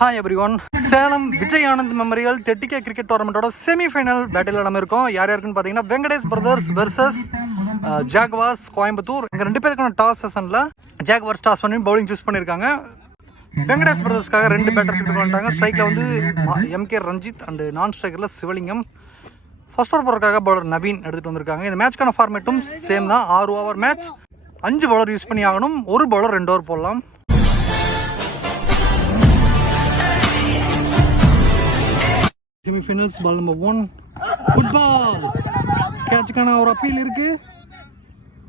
Hi everyone. Salem Vijay Anand memorial 30K cricket டோர்னமெண்ட்டோட semifinal battle நம்ம இருக்கோம். யார் யாருக்குன்னு பார்த்தீங்கன்னா Venkatesh Brothers versus Jaguars Coimbatore. இங்கே 2 பேருக்கான டாஸ் செஷனில் ஜாக்வார்ஸ் டாஸ் பண்ணி பவுலிங் சூஸ் பண்ணியிருக்காங்க. வெங்கடேஷ் பிரதர்ஸ்க்காக 2 பேட்டர்ஸ் எடுத்து வந்துட்டாங்க. ஸ்ட்ரைக்கில் வந்து எம்கே ரஞ்சித் அண்ட் நான் ஸ்ட்ரைக்கரில் சிவலிங்கம். ஃபர்ஸ்ட் ஓவர் போடுறதுக்காக பவுலர் நவீன் எடுத்துகிட்டு வந்திருக்காங்க. இந்த மேட்ச்க்கான ஃபார்மேட்டும் சேம் தான். 6 ஓவர் மேட்ச். 5 பவுலர் யூஸ் பண்ணி ஆகணும். ஒரு பவுலர் 2 ஓவர் போடலாம். Semifinals ball number 1 good ball. கேட்சுக்கான ஒரு அப்பீல் இருக்கு.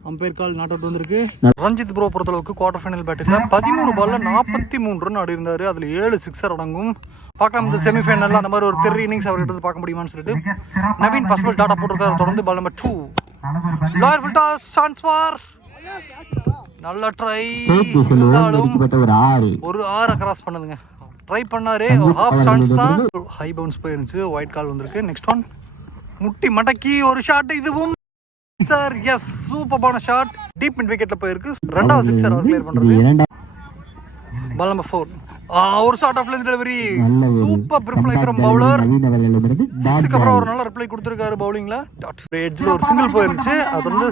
அம்பையர் கால் நாட் அவுட் வந்திருக்கு. ரஞ்சித் ப்ரோ பொறுத்தளவுக்கு குவார்டர் ஃபைனல் பேட்டில் 13 பால்ல 43 ரன் ஆடி இருந்தாரு. அதில் 7 சிக்ஸர் அடங்கும். பார்க்கலாம் இந்த செமிஃபைனலில் அந்த மாதிரி ஒரு 3 இன்னிங்ஸ் அவர்கிட்ட பார்க்க முடியுமான்னு சொல்லிட்டு. நவீன் ஃபர்ஸ்ட் பால் டாட்டா போட்டிருக்காரு. தொடர்ந்து பால் நம்பர் 2 லாயர் ஃபுல் டாஸ் சான்ஸ் ஃபார் நல்ல ட்ரை. ஒரு 6 கிராஸ் பண்ணுதுங்க. ட்ரை பண்ணாரு. ஒரு ஹாஃப் சான்ஸ் தான். ஹை பவுன்ஸ் போயிருந்துச்சு. ஒயிட் கால் வந்திருக்கு. நெக்ஸ்ட் ஒன் முட்டி மடக்கி ஒரு ஷாட். இதுவும் சார் எஸ் சூப்பரான ஷாட். டீப் மிட் விக்கெட்ல போயிருக்கு. 2வது சிக்ஸர் அவர் கிளியர் பண்றது. பால் நம்பர் 4 ஒரு short of length delivery. Super reply from bowler. இதுக்கு அப்புறம் ஒரு நல்ல ரிப்ளை கொடுத்திருக்காரு பவுலிங்ல. எட்ஜ்ல ஒரு சிங்கிள் போயிருந்துச்சு. அது வந்து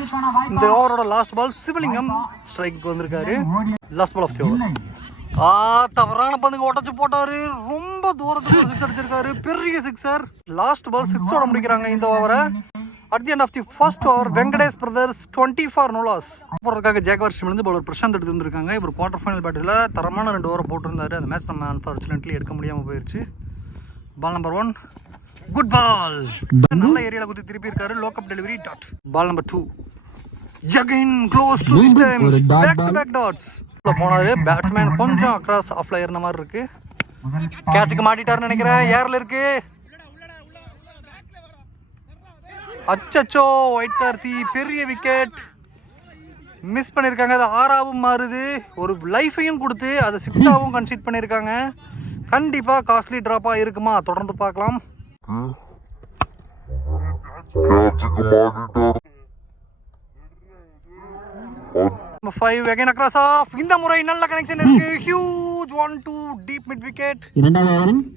இந்த ஓவரோட லாஸ்ட் பால். சிவலிங்கம் ஸ்ட்ரைக்கு வந்திருக்காரு. Last ball of the over. தவறான பந்துங்க உடச்சு போட்டாரு. ரொம்ப தூரத்துக்கு சிக்ஸ் அடிச்சிருக்காரு. பெரிய சிக்ஸர். லாஸ்ட் பால் 6 முடிக்கிறாங்க இந்த ஓவரை. At the end of the first over Venkatesh Brothers 24 no loss. போறதுக்காக ஜாக்வார்ஸ் டீம்லேருந்து பவுலர் பிரசாந்த் எடுத்து வந்திருக்காங்க. இவர் குவார்டர் ஃபைனல் பேட்டில் தரமான 2 ஓவர் போட்டிருந்தாரு. அந்த மேட்ச் நம்ம அன்ஃபார்ச்சுனேட்லி எடுக்க முடியாமல் போயிடுச்சு. Ball number 1 good ball. நல்ல ஏரியாவில் குத்தி திருப்பி இருக்காரு. லோக்கப் டெலிவரி டாட். பால் நம்பர் 2 ஜகின் close to this time back to back dots போனாரு. பேட்ஸ்மேன் கொஞ்சம் அக்ராஸ் ஆஃப்ல ஏறின மாதிரி இருக்கு. கேட்சுக்கு மாட்டிட்டாருன்னு நினைக்கிறேன். ஏர்ல இருக்கு. அச்சச்சோ ஒயிட் கார்த்தி பெரிய விக்கெட் மிஸ் பண்ணியிருக்காங்க. அது 6ஆவும் மாறுது. ஒரு லைஃபையும் கொடுத்து அதை 6ஆவும் கன்சிட் பண்ணியிருக்காங்க. கண்டிப்பாக காஸ்ட்லி ட்ராப்பாக இருக்குமா? தொடர்ந்து பார்க்கலாம். 5 again across off. இந்த முறை நல்ல கனெக்ஷன் இருக்கு. Huge 1-2 deep mid wicket.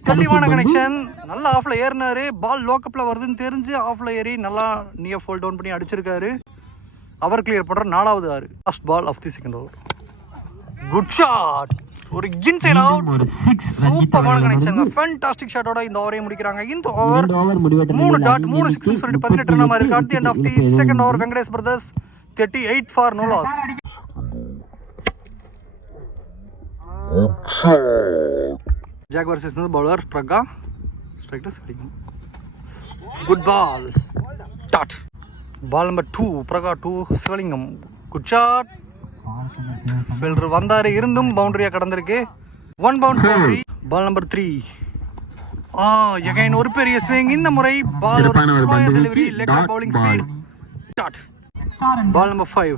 தெளிவான கனெக்ஷன். நல்ல ஆஃப்ல ஏறினாரு. பால் லோக்கப்ல வருதுன்னு தெரிஞ்சு ஆஃப்ல ஏறி நல்லா நியர் ஃபோல் டவுன் பண்ணி அடிச்சிருக்காரு. அவர் கிளியர் பண்ற 4வது 6. Last ball of the second over. Good shot. ஒரு இன்சைட் அவுட். சூப்பரான கனெக்ஷன். ஃபேண்டாஸ்டிக் ஷாட்டோட இந்த ஓவரை முடிக்கிறாங்க. இந்த ஓவர் 3 டாட் 3 6 சொல்லிட்டு 18 ரன் மாதிரி இருக்கு. At the end of the second over Venkatesh brothers 38 for no loss. Jaguars is the bowler Praga. Strike to Sivalingam. Good ball. Dot. Ball number 2 Praga 2 Sivalingam. Good shot. Fielder வந்தாரு. இருந்தும் பவுண்டரியா கடந்திருக்கு. 1 bounce boundary. Ball number 3. again ஒரு பெரிய swing. இந்த முறை பால் ஒரு square delivery. Leg bowling speed. Dot. Ball number 5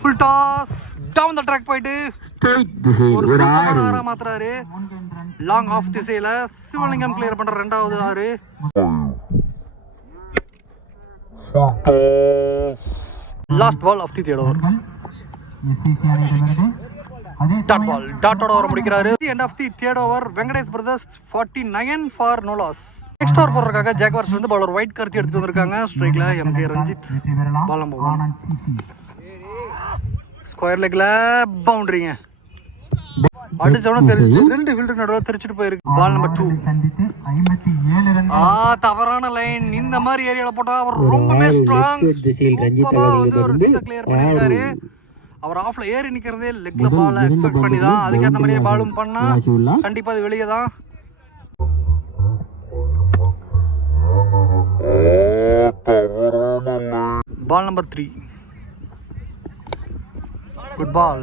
full toss down the track போயிட்டு ஒரு சூப்பரான ஆரா மாத்துறாரு. லாங் ஆஃப் திசையில சிவலிங்கம் கிளியர் பண்ற 2வது 6. Last ball of the third over. Dot ball டாட்டோட ஓவர் முடிக்கிறாரு. End of the third over Venkatesh Brothers 49 for no loss. Next over போடுறதுக்காக ஜாக்வார்ஸ்ல இருந்து பவுலர் ஒயிட் கார்த்தி எடுத்து வந்திருக்காங்க. ஸ்ட்ரைக்ல MK Ranjith. Ball number 1 square லெக்ல பவுண்டரிங்க. அடிச்சவன தெரிஞ்சு 2 ஃபீல்டர் நடுவுல தெரிச்சிட்டு போயிருக்கு. பால் நம்பர் 2 தவறான லைன். இந்த மாதிரி ஏரியால போட்டா அவர் ரொம்பவே ஸ்ட்ராங். சூப்பரா வந்து ஒரு சிக்ஸ் கிளியர் பண்ணிருக்காரு. அவர் ஆஃப்ல ஏறி நிக்கிறதே லெக்ல பால் எக்ஸ்பெக்ட் பண்ணி தான். அதுக்கேற்ற மாதிரியே பாலும் பண்ணா கண்டிப்பா அது வெளியே தான். Ball number 3 good ball.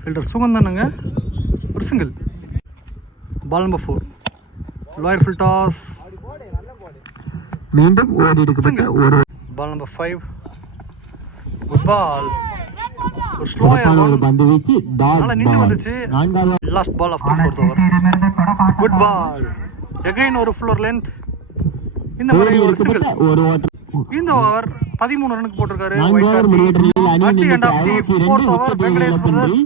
Fielder சுகந்தனுங்க ஒரு சிங்கிள். பால் நம்பர் 4 லாயர் ஃபுல் டாஸ் மீண்டும் ஓடி எடுக்கப்பட்ட ஒரு. Ball number 5 good ball. ஒரு ஸ்லோயர் ஒரு பந்து வீச்சு நல்லா நின்னு வந்துச்சு. Last ball of the fourth over. Good ball. Again ஒரு ஃப்ளோர் லென்த். இந்த மாதிரி ஒரு சிங்கிள். இந்த ஓவர் 13 ரனுக்கு போட்டிருக்காரு White Karthi. At the end of the 4th over Venkatesh Brothers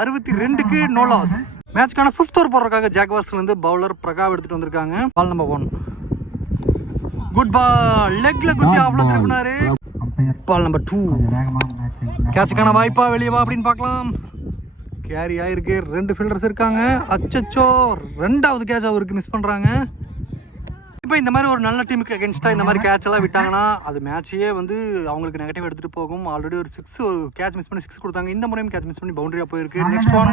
62க்கு no loss. மேட்ச்க்கான 5th ஓவர் போடுறதுக்காக ஜாக்வார்ஸ்ல இருந்து பவுலர் பிரகாவ் எடுத்துட்டு வந்திருக்காங்க. பால் நம்பர் 1 குட் பால், லெக்ல குத்தி ஆஃப்ல திருப்பினாரு. பால் நம்பர் 2 கேட்சுக்கான வாய்ப்பா, வெளியே வா அப்படின்னு பார்க்கலாம். கேரி ஆயிருக்கு, 2 ஃபீல்டர்ஸ் இருக்காங்க. அச்சச்சோ, 2வது கேட்ச் அவருக்கு மிஸ் பண்றாங்க. இப்போ இந்த மாதிரி ஒரு நல்ல டீமுக்கு அகேன்ஸ்டாக இந்த மாதிரி கேட்ச் எல்லாம் விட்டாங்கன்னா அது மேட்சையே வந்து அவங்களுக்கு நெகட்டிவ் எடுத்துகிட்டு போகும். ஆல்ரெடி ஒரு 6 ஒரு கேட்ச் மிஸ் பண்ணி 6 கொடுத்தாங்க. இந்த முறையும் கேட்ச் மிஸ் பண்ணி பவுண்டரியாக போயிருக்கு. Next one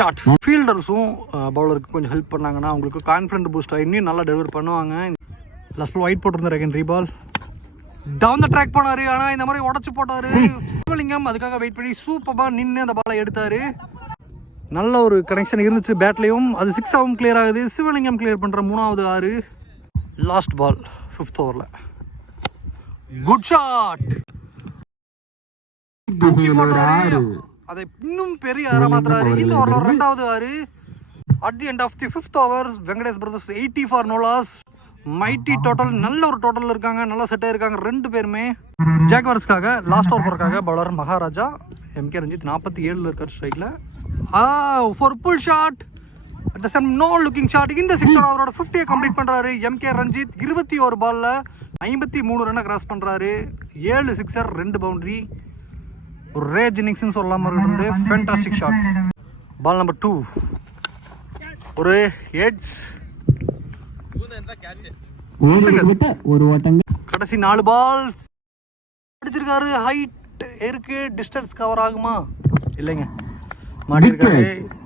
dot. ஃபீல்டர்ஸும் பவுலருக்கு கொஞ்சம் ஹெல்ப் பண்ணாங்கன்னா அவங்களுக்கு கான்ஃபிடன்ட் பூஸ்ட் ஆகி இன்னும் நல்லா டெலிவர் பண்ணுவாங்க. லாஸ்ட் பால் ஒயிட் போட்டிருந்தார். Secondary ball down the track போனார். ஆனால் இந்த மாதிரி உடச்சி போட்டார். சிவலிங்கம் அதுக்காக வெயிட் பண்ணி சூப்பராக நின்று அந்த பாலை எடுத்தார். நல்ல ஒரு கனெக்ஷன் இருந்துச்சு பேட்லேயும். அது 6 ஆகும் கிளியர் ஆகுது. சிவலிங்கம் கிளியர் பண்ணுற 3வது 6. லாஸ்ட் பால் 5th ஓவரில் குட் ஷாட். அதை இன்னும் பெரிய 6 மாத்துறாரு. இந்த ஓவரில் 2வது 6. At the end of the 5th over Venkatesh Brothers 80 for no loss. Mighty total, நல்ல ஒரு டோட்டல் இருக்காங்க. நல்லா செட் ஆயிருக்காங்க 2 பேருமே. ஜாக்வார்ஸ்க்காக லாஸ்ட் ஓவர் போறதுக்காக பவுலர் மகாராஜா. எம்கே ரஞ்சித் 47 இருக்கார் ஸ்ட்ரைக்ல. For pull shot at the same no looking shot. இந்த 6th ஓவரோட 50 கம்ப்ளீட் பண்றாரு எம்கே ரஞ்சித். 21 பால்ல 53 ரன்னை கிராஸ் பண்றாரு. 7 சிக்ஸர் 2 பவுண்டரி. ஒரு ரேஜ் இன்னிங்ஸ்னு சொல்லலாம இருந்து ஃபேண்டாஸ்டிக் ஷாட். பால் நம்பர் 2 ஒரு எட்ஜ். கடைசி 4 பால் அடிச்சிருக்காரு. ஹைட் இருக்கு, டிஸ்டன்ஸ் கவர் ஆகுமா? இல்லைங்க, மாட்டிருக்காரு.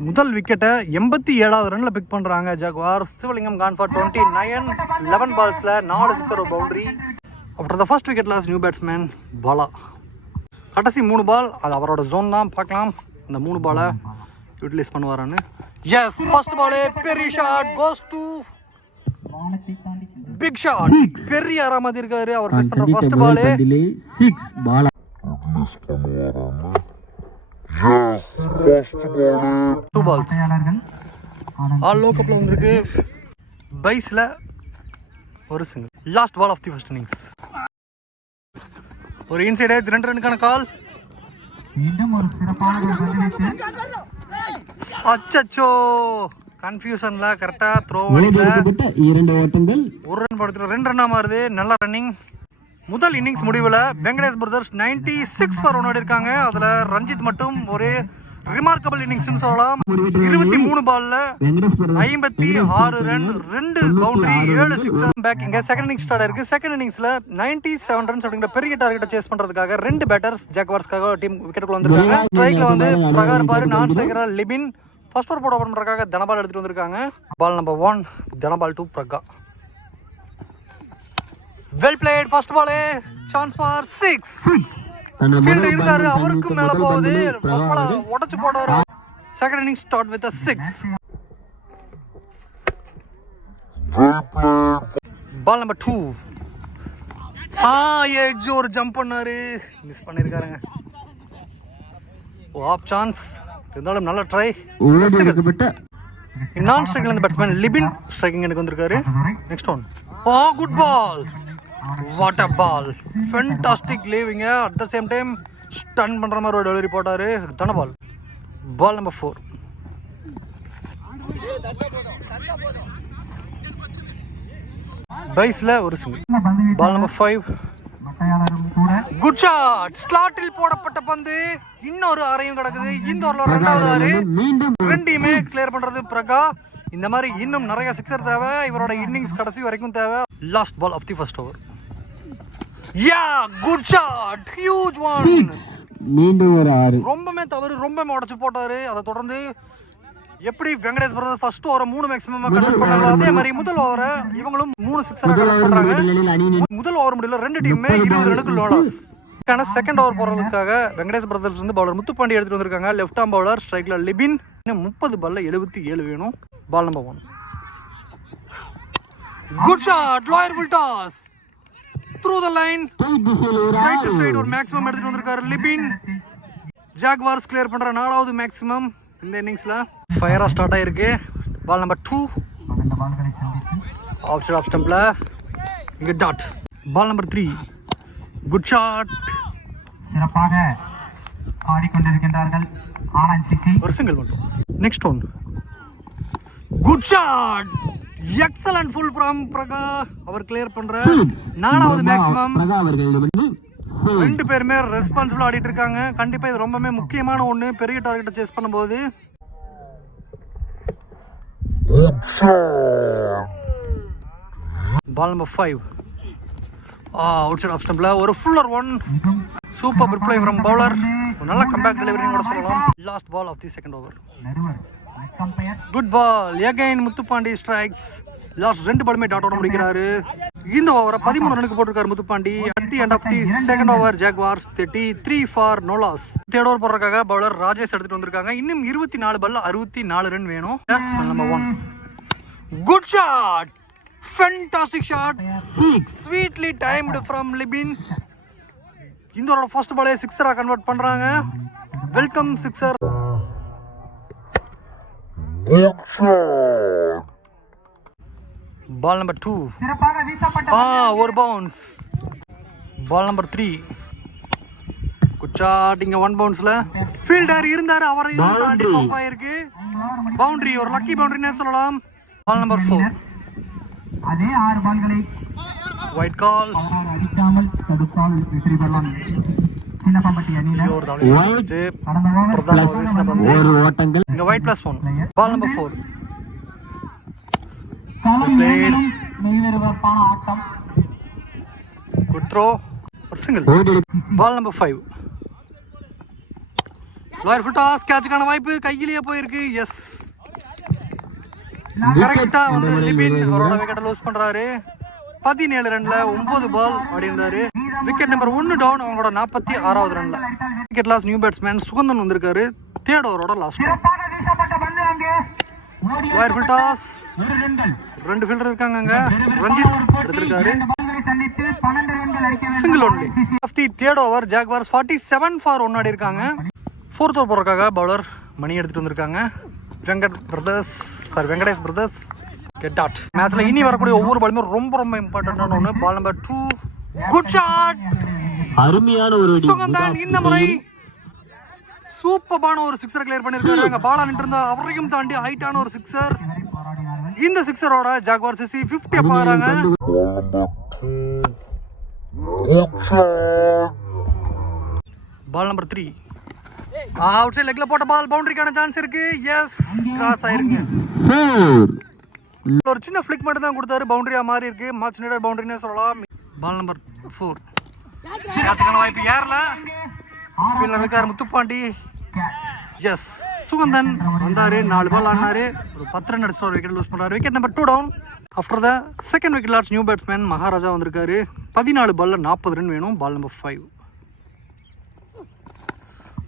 முதல் விக்கெட்டை 87வது ரன்ல பிக் பண்றாங்க ஜாக்வார். Sivalingam gone for 29. 11 பால்ஸ்ல 4 சிக்ஸர் ஒரு boundary. After the first wicket loss new batsman Bala. கடைசி 3 பால் அது அவரோட ஜோன் தான். பார்க்கலாம் இந்த 3 பாலை யூட்டிலைஸ் பண்ணுவாரான்னு. எஸ், ஃபர்ஸ்ட் பாலே பெரிய shot goes to big shot. பெரிய ஆரா மாதிரி இருக்காரு அவர். ஃபர்ஸ்ட் பாலே 6 பால் யூட்டிலைஸ் பண்ணுவாரான்னு. Yes, first ball 2 balls. ஆல் லோ கப்ல வந்திருக்கு. பைஸ்ல ஒரு single. Last ball of the first innings. ஒரு இன்சைட் எட்ஜ் 2 ரன்னுக்கான கால். மீண்டும் ஒரு சிறப்பான அச்சச்சோ, கன்ஃபியூஷன்ல கரெக்டா த்ரோ பண்ணில 2 ஓட்டங்கள். ஒரு ரன் படுத்துற 2 ரன்னா மாறுது. நல்ல ரன்னிங். முதல் இன்னிங்ஸ் முடிவில் வெங்கடேஷ் பிரதர்ஸ் 96 ஃபார் 1 இருக்காங்க. அதில் ரஞ்சித் மட்டும் ஒரு ரிமார்க்கபிள் இன்னிங்ஸ்னு சொல்லலாம். 23 பால்ல 56 ரன், 2 பவுண்டரி, 7 சிக்ஸர். பேக் இங்க செகண்ட் இன்னிங்ஸ் ஸ்டார்ட் ஆயிருக்கு. செகண்ட் இன்னிங்ஸ்ல 97 ரன்ஸ் அப்படிங்கிற பெரிய டார்கெட்டை சேஸ் பண்றதுக்காக 2 பேட்டர்ஸ் ஜாக்வார்ஸ்க்காக டீம் விக்கெட்டுக்குள்ள வந்திருக்காங்க. ஸ்ட்ரைக்ல வந்து பிரகார் பாரு, நான் ஸ்ட்ரைக்கரா லிபின். ஃபர்ஸ்ட் ஓவர் போட பண்றதுக்காக தனபால் எடுத்துட்டு வந்திருக்காங்க. Ball number 1 Dhanapal 2 Praga. Well played. First பாலே சான்ஸ் ஃபார் 6. ஃபீல்டர் இருக்காரு, அவருக்கு மேல போகுது. ஃபர்ஸ்ட் பால் உடைச்சு போடுறாரு. Second innings start with 6. Ball number 2 edge ஒரு ஜம்ப் பண்ணாரு, மிஸ் பண்ணிருக்காருங்க. ஆப் சான்ஸ் இருந்தாலும் நல்ல ட்ரை. நான் ஸ்ட்ரைக்கில் இருந்த பேட்ஸ்மேன் லிபின் ஸ்ட்ரைக்கிங் எனக்கு வந்திருக்காரு. Next one. Good ball. What a ball. Fantastic லீவிங்க. At the same time stun பண்ற மாதிரி ஒரு டெலிவரி போட்டாரு. தனபால். பால் நம்பர் 4. பைஸ்ல ஒரு single. Ball number 5. Good shot. ஸ்லாட்டில் போடப்பட்ட பந்து இன்னொரு அறையும் கிடக்குது. இந்த ஓவர்ல 2வது ஆறு. ரெண்டையுமே கிளியர் பண்றது பிரகா. இந்த மாதிரி இன்னும் நிறைய சிக்ஸர் தேவை. இவரோட இன்னிங்ஸ் கடைசி வரைக்கும் தேவை. Last ball of the first over. Yeah, good shot. Huge one. மீண்டும் ஒரு 6. ரொம்பவே தவறு, ரொம்பவே உடைச்சு போட்டாரு. அதை தொடர்ந்து எப்படி வெங்கடேஷ் பிரதர்ஸ் ஃபர்ஸ்ட் ஓவரை 3 மேக்ஸிமம் கன்வெர்ட் பண்ணாங்க, அதே மாதிரி முதல் ஓவரை இவங்களும் 3 சிக்ஸர் கன்வெர்ட் பண்றாங்க. முதல் ஓவர் முடியல 2 டீமுமே 20 ரன்னுக்கு லோ லாஸ். செகண்ட் ஓவர் போறதுக்காக வெங்கடேஷ் பிரதர்ஸ் வந்து பவுலர் முத்துப்பாண்டி எடுத்துட்டு வந்திருக்காங்க. லெஃப்ட் ஆர்ம் பவுலர், ஸ்ட்ரைக்ல லிபின். 30 பால்ல 77 வேணும். Ball number 1. Good shot. லாயர்ஃபுல் toss through the line. Right to side ஒரு மேக்ஸிமம் எடுத்துட்டு வந்திருக்காரு லிபின். ஜாக்வார்ஸ் கிளியர் பண்ற 4வது மேக்ஸிமம் இந்த இன்னிங்ஸ்ல. ஃபயரா ஸ்டார்ட் ஆயிருக்கு. Ball number 2 off side off ஸ்டம்ப்ல இங்க dot. Ball number 3. Good shot. சிறப்பாக ஆடிக்கொண்டிருக்கின்றார்கள் ஒரு சிங்கிள் மட்டும். Next one good shot, excellent full from Praga. அவர் கிளியர் பண்ற 4வது மேக்ஸிமம். ரெண்டு பேருமே ரெஸ்பான்சிபிளா ஆடிட்டு இருக்காங்க. கண்டிப்பா இது ரொம்பவே முக்கியமான ஒண்ணு பெரிய டார்கெட்டை சேஸ் பண்ணும்போது. Ball number 5 outside off ஸ்டம்ப்ல ஒரு fuller one. Super reply from bowler. நல்ல கம்பேக் டெலிவரி கூட சொல்லலாம். Last ball of the second over. Good ball again Muthupandi strikes. Last 2 பாலுமே டாட் அவுட் முடிக்கிறாரு. இந்த ஓவரை 13 ரனுக்கு போட்டிருக்காரு Muthupandi. At the end of the second over Jaguars 33 for no loss. Third over போடுறதுக்காக பவுலர் ராஜேஷ் எடுத்துட்டு வந்திருக்காங்க. இன்னும் 24 பால்ல 64 ரன் வேணும். Number 1 good shot, fantastic shot, sweetly timed from Libin. இந்த ஓவரோட ஃபர்ஸ்ட் பாலே சிக்ஸரா கன்வெர்ட் பண்றாங்க. Welcome sixer. பால் நம்பர் 2 ஒரு bounce. Ball number 3 good shot. இங்க 1 பவுன்ஸ்ல ஃபீல்டர் இருந்தாரு, அவரையும் தாண்டி பம்ப் ஆயிருக்கு. பவுண்டரி, ஒரு லக்கி பவுண்டரினே சொல்லலாம். பால் நம்பர் 4 அதே 6 பால்களை ஒயிட் கால். அடிக்காமல் தடுத்தால் வெற்றி பெறலாம். சின்ன பம்பட்டி அணியில ஒரு ஓட்டங்கள். இங்க wide +1. Ball number 4 good throw, ஒரு single. Ball number 5 lower full toss. கேட்சுக்கான வாய்ப்பு கையிலேயே போயிருக்கு. எஸ், கரெக்டா வந்து லிபின் அவரோட விக்கெட்டை லூஸ் பண்றாரு. 17 ரன்ல 9 பால் ஆடி இருந்தாரு. Wicket number 1 down. அவங்களோட 46வது ரன்ல wicket loss. New batsman Suganthan வந்திருக்காரு. தேர்ட் ஓவரோட last. Lower full toss. 2 fielder இருக்காங்க. அங்க ரஞ்சித் எடுத்திருக்காரு. Single only. Of the third over Jaguars 47 for 1 ஆடி இருக்காங்க. ஃபோர்த் ஓவர் போறதுக்காக பவுலர் மணி எடுத்துட்டு வந்திருக்காங்க. Venkatesh brothers get out. மேட்ச்ல இனி வரக்கூடிய ஒவ்வொரு பாலுமே ரொம்ப ரொம்ப இம்பார்ட்டன்டான ஒன்று. பால் நம்பர் 2 குட் ஷாட், அருமையான ஒரு சுகந்தன். இந்த முறை சூப்பரான ஒரு சிக்ஸர் கிளியர் பண்ணிருக்காரு. அங்க பாலா நின்று இருந்தா அவரையும் தாண்டி ஹைட்டான ஒரு சிக்ஸர். இந்த சிக்ஸரோட ஜாக்வார்ஸ் 50 போறாங்க. பால் நம்பர் 3 அவுட் சைட் லெக்ல போட்ட பால். பவுண்டரிக்கான சான்ஸ் இருக்கு. எஸ், கிராஸ் ஆயிருக்கு. ஒரு சின்ன ஃபிளிக் மட்டும் தான் கொடுத்தாரு. பவுண்டரியா மாறி இருக்கு. மச் நீடட் பவுண்டரினே சொல்லலாம். பால் நம்பர் 4 கேட்சுக்கான வாய்ப்பு ஏறல. ஃபீல்டர் இருக்காரு முத்துப்பாண்டி. எஸ், சுகந்தன் வந்தாரு. 4 பால் ஆனாரு. ஒரு 10 ரன் அடிச்சு ஒரு விக்கெட் லூஸ் பண்றாரு. Wicket number 2 down. After the second wicket lost new batsman Maharaja வந்திருக்காரு. 14 பால்ல 40 ரன் வேணும். Ball number 5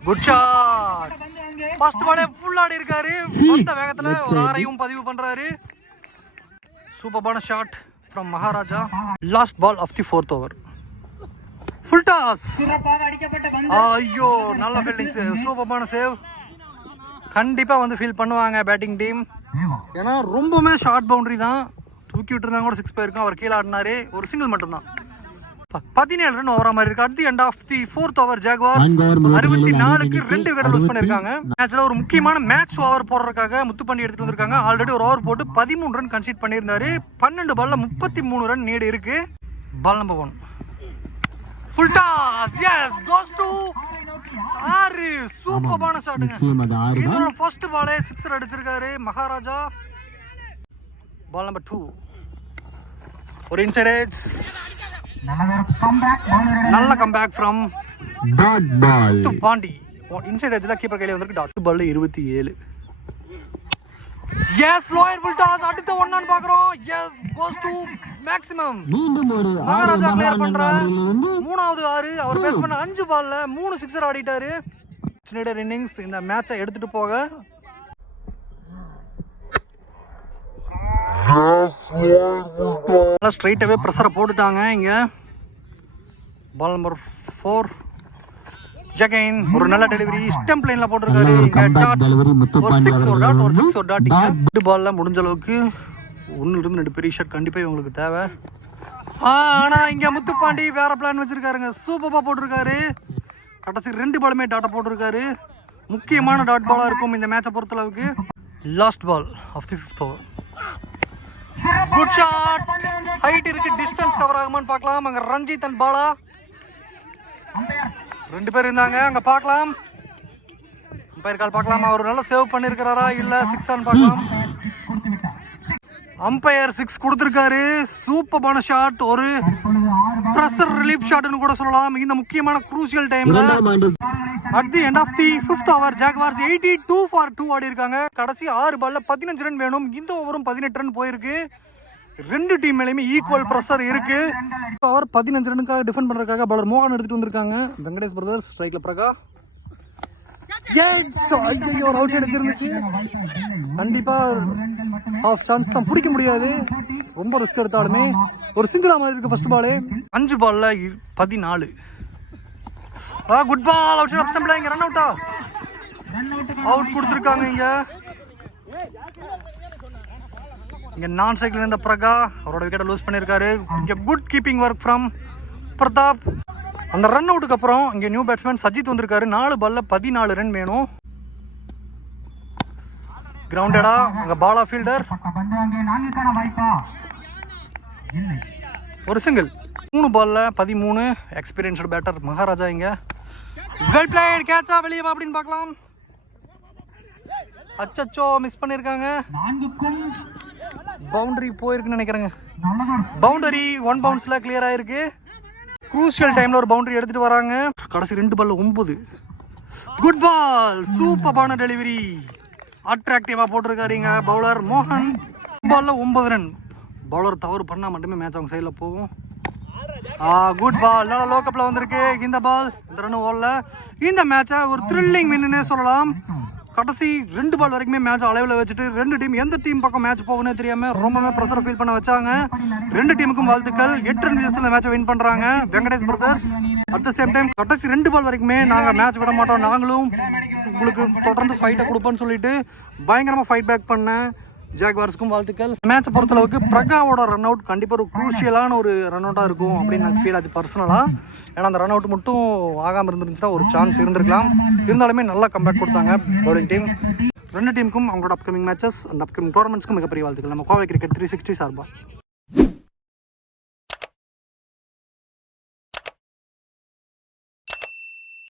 good shot. First பாலே ஃபுல் ஆடி இருக்காரு. அந்த வேகத்துல ஒரு ஆரையும் பதிவு பண்றாரு. சூப்பரான shot from Maharaja. Last ball of the fourth over. Full toss. ஐயோ, நல்ல ஃபீல்டிங். சூப்பரான சேவ். கண்டிப்பா வந்து ஃபீல் பண்ணுவாங்க பேட்டிங் டீம். ஏன்னா ரொம்பவுமே ஷார்ட் பவுண்டரி தான். தூக்கி விட்டுருந்தாங்க கூட 6 போயிருக்கும். அவர் கீழே ஆடினாரு. ஒரு சிங்கிள் மட்டும் தான். 17 ரன் ஓவரா மாதிரி இருக்கு. At the end of the fourth over Jaguars 64க்கு 2 விக்கெட் லூஸ் பண்ணிருக்காங்க. மேட்ச்ல ஒரு முக்கியமான மேட்ச் ஓவர் போடுறதுக்காக முத்துப்பாண்டி எடுத்துட்டு வந்திருக்காங்க. ஆல்ரெடி ஒரு ஓவர் போட்டு 13 ரன் கன்சீட் பண்ணியிருந்தாரு. 12 பால்ல 33 ரன் நீடு இருக்கு. Ball number 1 full toss. Yes, goes to 6. சூப்பரான ஷாட்டுங்க. இதோட ஃபர்ஸ்ட் பாலே சிக்ஸர் அடிச்சிருக்காரு மகாராஜா. பால் நம்பர் 2 ஒரு இன்சைட் எட்ஜ். நல்ல கம்பேக் ஃப்ரம் பாண்டி. இன்சைட் எட்ஜ்ல கீப்பர் கையில வந்திருக்கு. டாட் பால்ல 27. Yes, lower full toss. அடுத்த 1 ரன் பாக்குறோம். Yes, goes to maximum. Maharaja clear பண்றாரு. 3வது 6. அவர் பேஸ் பண்ண 5 பால்ல 3 சிக்ஸர் ஆடிட்டாரு. ஸ்னைடர் இன்னிங்ஸ் இந்த மேட்சை எடுத்துட்டு போக ஸ்ட்ரைட்டாவே பிரஷரை போட்டுட்டாங்க இங்க. பால் நம்பர் 4 ஜகைன் ஒரு நல்ல டெலிவரி. ஸ்டம்ப் லைன்ல போட்டிருக்காரு. இங்க டாட். ஒரு 6 ஒரு டாட், ஒரு 6 ஒரு டாட். இங்க பால்ல முடிஞ்ச அளவுக்கு 1 இருந்து 2 பெரிய ஷாட் கண்டிப்பா இவங்களுக்கு தேவை. ஆனா இங்க முத்துப்பாண்டி வேற பிளான் வச்சிருக்காருங்க. சூப்பரா போட்டிருக்காரு. கடைசி 2 பாலுமே டாட்டா போட்டிருக்காரு. முக்கியமான டாட் பாலாக இருக்கும் இந்த மேட்சை பொறுத்தளவுக்கு. Last ball of the 5th over. Good shot. Height இருக்கு, டிஸ்டன்ஸ் கவர் ஆகுமான்னு பார்க்கலாம். அங்கே ரஞ்சித் அண்ட் பாலா 2 பேர் இருந்தாங்க. அங்கே பார்க்கலாம், அம்பையர் கால் பார்க்கலாம். அவர் நல்லா சேவ் பண்ணியிருக்கிறாரா இல்லை 6 பார்க்கலாம். அம்பையர் 6 கொடுத்துருக்காரு. சூப்பரான ஷாட், ஒரு ப்ரெஷர் ரிலீஃப் ஷாட்னு கூட சொல்லலாம் இந்த முக்கியமான குரூசியல் டைம்ல. At the end of the 5th over Jaguars 82 for 2 ஆடி இருக்காங்க. கடைசி 6 பால்ல 15 ரன் வேணும். இந்த ஓவரும் 18 ரன் போயிருக்கு. 2 டீம் மேலேயுமே ஈக்குவல் ப்ரெஷர் இருக்கு. அவர் 15 ரனுக்காக டிஃபெண்ட் பண்றதுக்காக பாலர் மோகன் எடுத்துட்டு வந்திருக்காங்க. வெங்கடேஷ் பிரதர்ஸ் ஸ்ட்ரைக்ல பிரகா. அவுட் சைடு இருந்துச்சு. கண்டிப்பா ஆஃப் சான்ஸ் தான், பிடிக்க முடியாது. ரொம்ப ரிஸ்க் எடுத்தாலுமே ஒரு சிங்கிளா மாதிரி இருக்கு. ஃபர்ஸ்ட் பால் 5 பால்ல 14. Good ball. Outside off ஸ்டம்ப்ல இங்க ரன் அவுட்டா அவுட் கொடுத்துருக்காங்க. இங்க நான் ஸ்ட்ரைக்ல இருந்த பிரகா அவரோட விக்கெட்டை லூஸ் பண்ணியிருக்காரு. இங்க good keeping work from Pratap. அந்த ரன் அவுட்டுக்கு அப்புறம் இங்க நியூ பேட்ஸ்மேன் சஜித் வந்திருக்காரு. 4 பால்ல 14 ரன் வேணும். கிரவுண்டடா அங்க பாலா ஃபீல்டர் ஒரு சிங்கிள். 3 பால்ல 13. Experienced batter Maharaja. இங்க வெல் பிளேட். கேட்சா வெளியே வா அப்படின்னு பார்க்கலாம். அச்சச்சோ மிஸ் பண்ணிருக்காங்க. பவுண்டரி போயிருக்குன்னு நினைக்கிறேங்க. பவுண்டரி 1 பவுன்ஸ்ல கிளியர் ஆயிருக்கு. குரூசியல் டைம்ல ஒரு பவுண்டரி எடுத்துட்டு வராங்க. கடைசி 2 பால்ல 9. Good ball. சூப்பரான டெலிவரி, அட்ராக்டிவா போட்டிருக்காருங்க பவுலர் மோகன். பால்ல 9 ரன். பவுலர் தவறு பண்ணா மட்டுமே மேட்ச் அவங்க சைட்ல போகும். Good ball. நல்லா லோக்கப்ல வந்திருக்கு இந்த பால். இந்த ரன் ஓடல. இந்த மேட்சை ஒரு த்ரில்லிங் வின்னே சொல்லலாம். கடைசி 2 பால் வரைக்குமே மேட்ச் அளவில் வச்சுட்டு 2 டீம் எந்த டீம் பக்கம் மேட்ச் போகணும்னே தெரியாம ரொம்பவே ப்ரெஷர் ஃபீல் பண்ண வச்சாங்க. 2 டீமுக்கும் வாழ்த்துக்கள். 8 ரன் வித்தியாசத்துல மேட்சை வின் பண்றாங்க Venkatesh brothers. At the same time கடைசி 2 பால் வரைக்குமே நாங்க மேட்ச் விட மாட்டோம், நாங்களும் உங்களுக்கு தொடர்ந்து ஃபைட்டை கொடுப்போம்னு சொல்லிட்டு பயங்கரமா ஃபைட் பேக் பண்ண ஜாக்வார்ஸ்க்கும் வாழ்த்துக்கள். மேட்சை பொறுத்தளவுக்கு பிரகாவோட ரன் அவுட் கண்டிப்பாக ஒரு குரூஷியலான ஒரு ரன் அவுட்டாக இருக்கும் அப்படின்னு எனக்கு ஃபீல் ஆச்சு பர்சனலாக. ஏன்னா அந்த ரன் அவுட் மட்டும் ஆகாமல் இருந்துருந்துச்சுன்னா ஒரு சான்ஸ் இருந்திருக்கலாம். இருந்தாலுமே நல்லா கம்பேக் கொடுத்தாங்க பவுலிங் டீம். 2 டீமுக்கும் அவங்களோட அப்கமிங் மேட்சஸ் அண்ட் அப்கமிங் டோர்னமெண்ட்ஸ்க்கும் மிகப்பெரிய வாழ்த்துக்கள் நம்ம கோவை கிரிக்கெட் 360 சார்பாக.